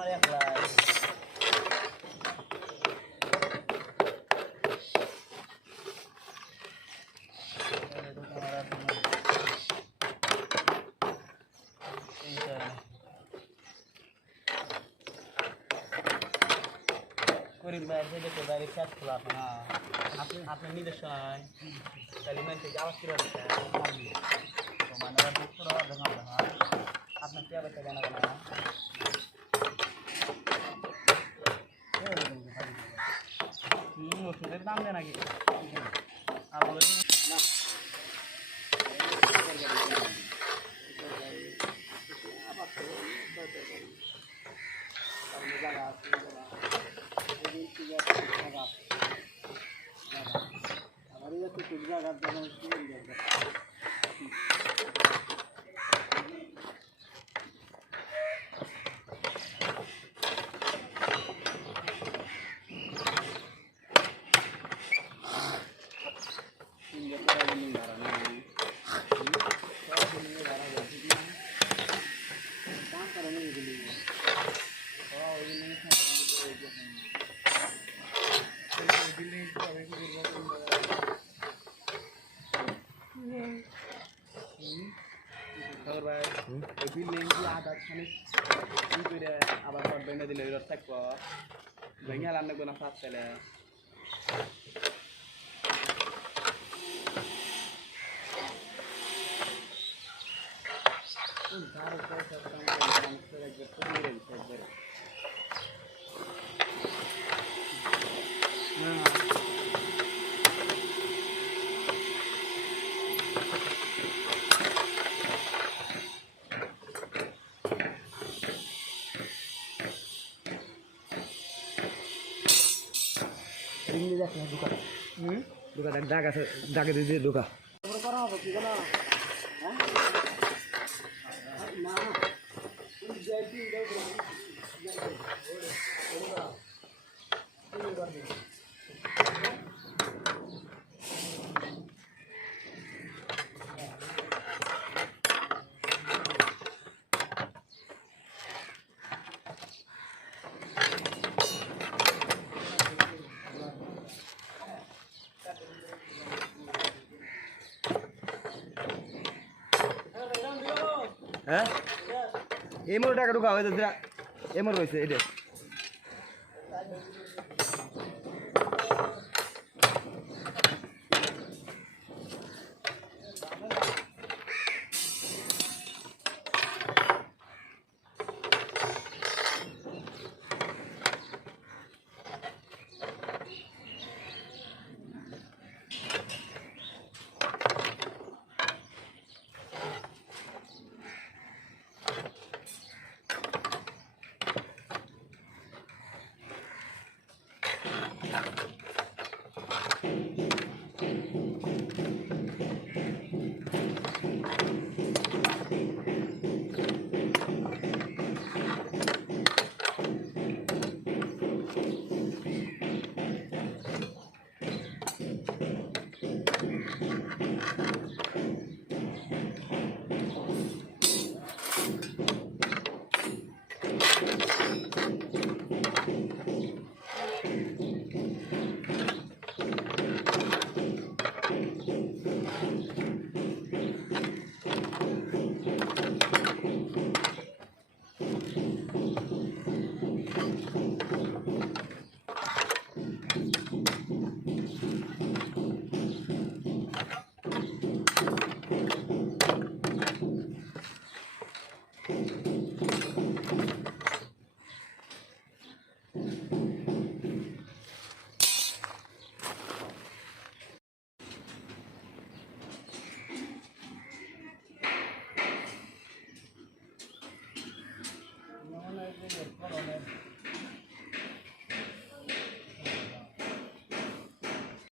আমার একলা করিম ভাই দেখে বাইরে খ্যাত খোলা না আপনার নিজস্ব নয় তাহলে মেন থেকে আওয়াজ করে মানে আপনার কি আবার জানা কেন ওষুধের দাম দেয় নাকি আর বলে না বিল্ডিং কি আধা খানিক কি করে আবার ঘর ভেঙে দিলে রোদ থাকবো ভেঙে রান্না কোনো ফাঁস ফেলে দোকান দাগ আছে দাগে দিয়ে ঢোকা করা হবে কি না হ্যাঁ এই মোর টাকা ঢুকা হয়েছে এই মোর রয়েছে এটা